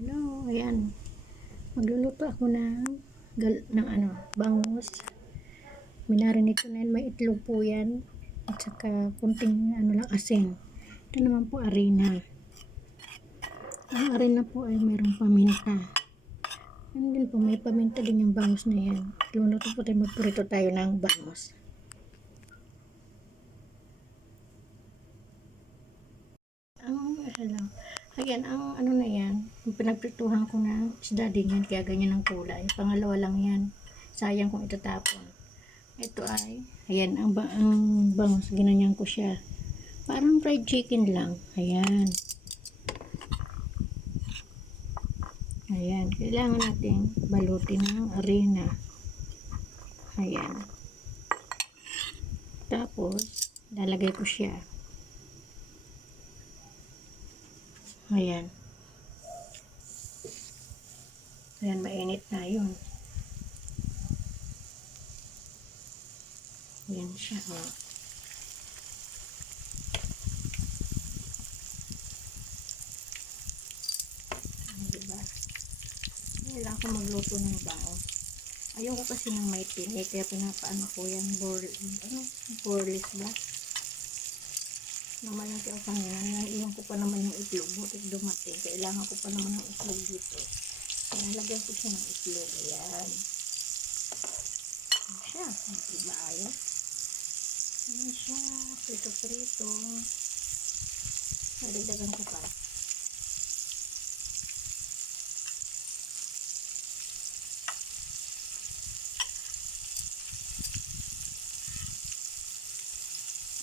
Hello, ayan. Magluluto ako ng bangus. Minarinate ko na yan. May itlog po yan. At saka kunting asin. Ito naman po arena. Ang arena po ay mayroong paminta. Yan din po, may paminta din yung bangus na yan. Luluto po tayo, magpurito tayo ng bangus. Ayan, ang na yan, yung pinagprituhan ko na isda din yan, kaya ganyan ang kulay. Pangalawa lang yan. Sayang kung itatapon. Ito ay, ayan, ang bangus, ginanyan ko siya. Parang fried chicken lang. Ayan. Ayan, kailangan natin balutin ng arena. Ayan. Tapos, lalagay ko siya. Ayan. Ayan, mainit na yun. Ayan siya. Oh. Diba? Kailangan ko magluto ng bangus. Ayoko kasi ng may tini, kaya pinapaano ko yan, borlis ba? Naman yung kaya kanina, naiwan ko pa naman yung itlog, butik dumating, kailangan ko pa naman ng itlog dito. Kaya nalagyan ko siya ng itlog, ayan. Ayan siya, diba ayos? Ayan siya, prito-prito. Nadagdagan ko pa.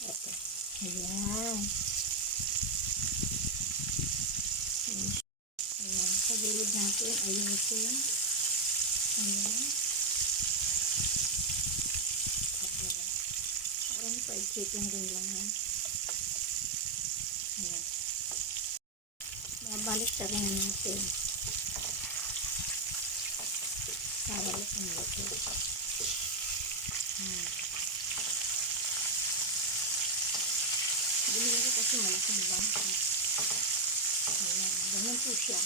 Ito. Ayan. Ayan. Sa gilid natin, ayusin. Ayan. Ayan. Parang fried chicken din lang yan. Ayan. Babalik na rin natin. Babalik ang luto. Binili ko kasi malaking bangka. Ayan, ganyan po siya.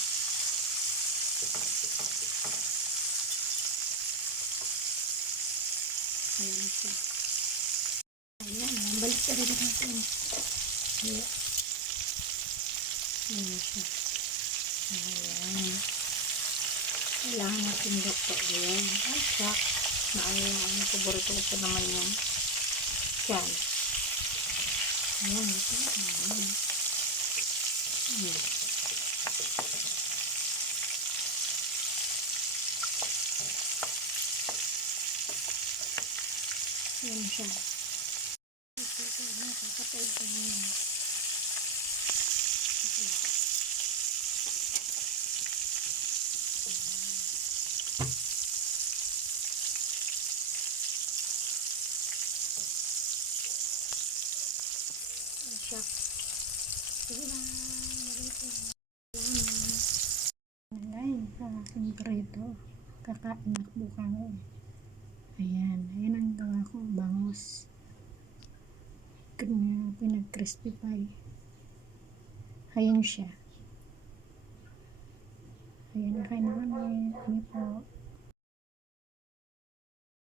Ayan siya. Ayan, balik ka rin natin. Ayan. Ayan siya. Ayan. Kailangan natin doktor. Ayan. Ay, shock. Yung paborito ko naman yung yan. Ayan, ito. Ayan. Ayan siya. Ito, nakakatay ko na yan. Ayan siya. Sige na, marito. Ayan, sa aking prito. Kakain ako bukan. Ayan, ayan ang gawa ko, bangus. Pinag-crispy pie. Ayan siya. Ayan, nakain naman. Ayan po.